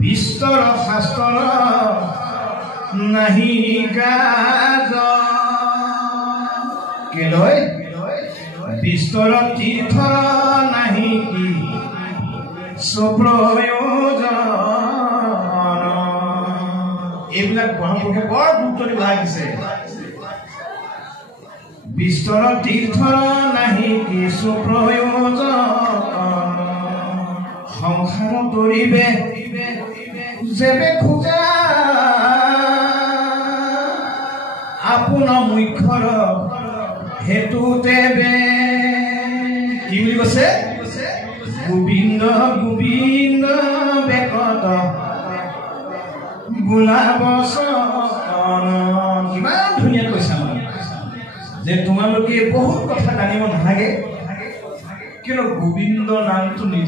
বিস্তৰ শাস্ত্ৰ নাহি গাজ কেলৈ বিস্তৰ তীৰ্থ নাহি কি সুপ্ৰয়োজন এইবিলাক মহাপুৰুষে বৰ গুৰুত্ব দিব লাগিছে। বিস্তৰ তীৰ্থ নাহি কি সুপ্ৰয়োজন সংসাৰ তৰিবে যেবে খোজা আপোনাৰ মুখ্যৰ হেতু দেবে কি বুলি কৈছে গোবিন্দ গোবিন্দ বেকত বোলাব কিমান ধুনীয়া কৈছা যে তোমালোকে বহুত কথা জানিব নালাগে কিন্তু গোবিন্দ নামটো নিজে